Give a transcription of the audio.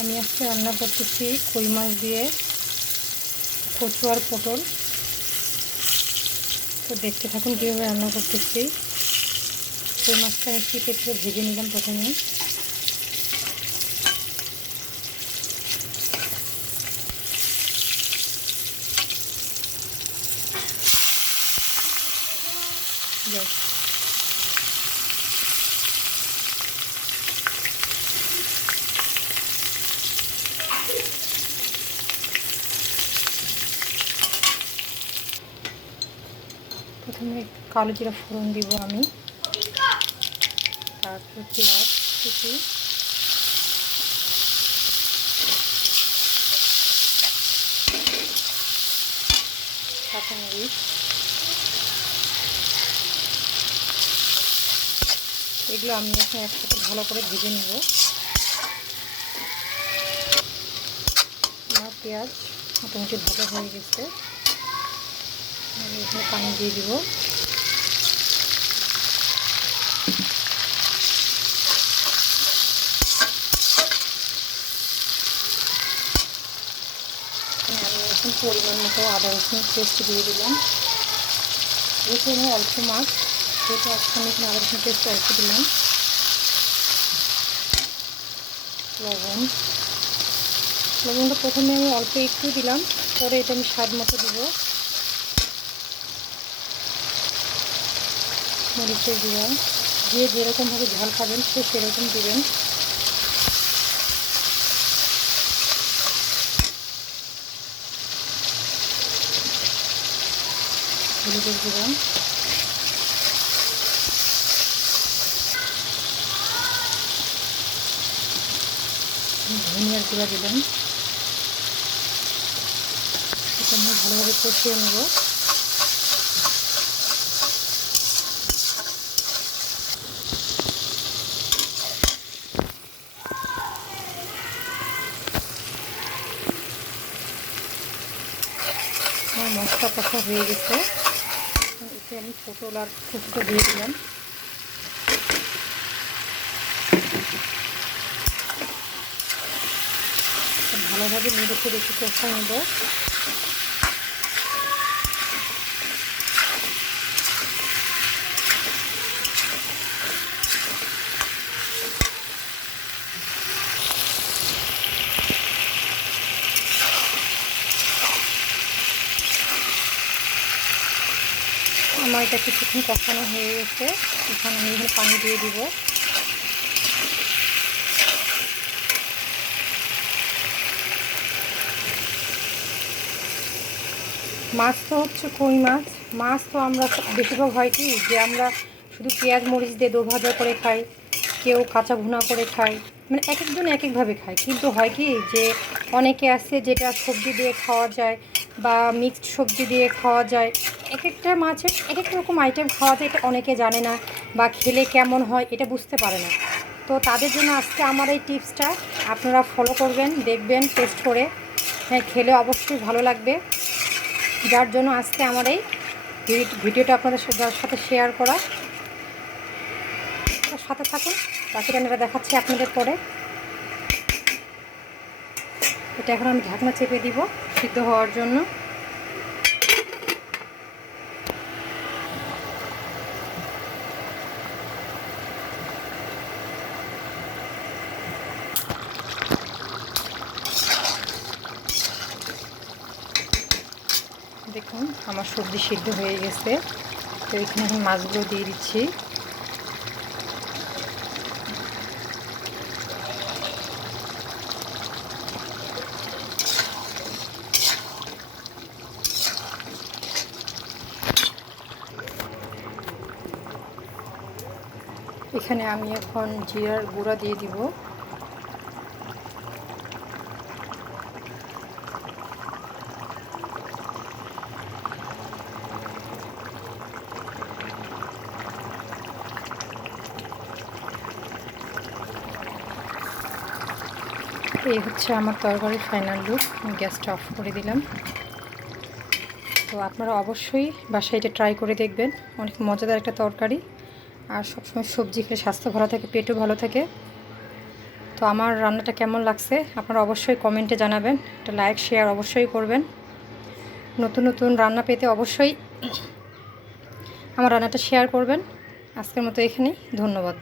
আমি আজকে রান্না করতেছি কই মাছ দিয়ে কচু আর পটল। তো দেখতে থাকুন কীভাবে রান্না করতেছি। কই মাছটা আমি চিপে চিপে ভেজে নিলাম প্রথমে। প্রথমে কালো জিরা ফোড়ন দিব আমি, তারপর পেঁয়াজ কুচি, কাঁচামরিচ, এগুলো আমি এখন একসাথে ভালো করে ভেজে নেব। আমার পেঁয়াজ মোটামুটি ভাজা হয়ে গেছে, আমি এখানে পানি দিয়ে দিব। আমি এখন পরিমাণ মতো আদা রসুন পেস্ট দিয়ে দিলাম। যেহেতু আমি অল্প মাছ, সেহেতু আজকে আমি এখানে আদা রসুন পেস্ট অল্প দিলাম। লবণটা প্রথমে আমি অল্প একটু দিলাম, পরে এটা আমি স্বাদ মতো দিব। মরিচের গুঁড়া, যে যেরকমভাবে ঝাল খাবেন সে সেরকম দেবেন। হলুদের গুঁড়া, ধনিয়ার গুঁড়া দিলাম। এটা আমি ভালোভাবে কষিয়ে নেব। আমার মশলা কষা হয়ে গেছে, এতে আমি পটল আর কচুটা দিয়ে দিলাম। ভালোভাবে নেড়ে চেড়ে একটু কষাই নেব। আমার এটা কিছুক্ষণ কষানো হয়ে গেছে, এখানে আমি এখানে পানি দিয়ে দিব। মাছ তো হচ্ছে কই মাছ। মাছ তো আমরা বেশিরভাগ হয় কি যে আমরা শুধু পেঁয়াজ মরিচ দিয়ে দো ভাজা করে খাই, কেউ কাঁচা ভুনা করে খায়, মানে এক একজন এক একভাবে খায়। কিন্তু হয় কি যে অনেকে আছে যেটা সবজি দিয়ে খাওয়া যায় বা মিক্সড সবজি দিয়ে খাওয়া যায়। এক একটা মাছের এক এক রকম আইটেম খাওয়া যায়, এটা অনেকে জানে না বা খেলে কেমন হয় এটা বুঝতে পারে না। তো তাদের জন্য আজকে আমার এই টিপসটা আপনারা ফলো করবেন, দেখবেন টেস্ট করে। হ্যাঁ, খেলে অবশ্যই ভালো লাগবে। যার জন্য আজকে আমার এই ভিডিওটা আপনাদের সাথে শেয়ার করা। সাথে থাকুন, বাকি রান্নাটা দেখাচ্ছি আপনাদের পরে। এটা এখন আমি ঢাকনা চেপে দিব সিদ্ধ হওয়ার জন্য। দেখুন আমার সবজি সিদ্ধ হয়ে গেছে। তো এখানে আমি মাছগুলো দিয়ে দিচ্ছি। এখানে আমি এখন জিরার গুঁড়া দিয়ে দিব। এই হচ্ছে আমার তরকারির ফাইনাল লুক। আমি গ্যাসটা অফ করে দিলাম। তো আপনারা অবশ্যই বাসায় এটা ট্রাই করে দেখবেন, অনেক মজাদার একটা তরকারি। আর সবসময় সবজি খেয়ে স্বাস্থ্য ভালো থাকে, পেটও ভালো থাকে। তো তো আমার রান্নাটা কেমন লাগছে আপনারা অবশ্যই কমেন্টে জানাবেন, একটা লাইক শেয়ার অবশ্যই করবেন। নতুন নতুন রান্না পেতে অবশ্যই আমার রান্নাটা শেয়ার করবেন। আজকের মতো এখানেই, ধন্যবাদ।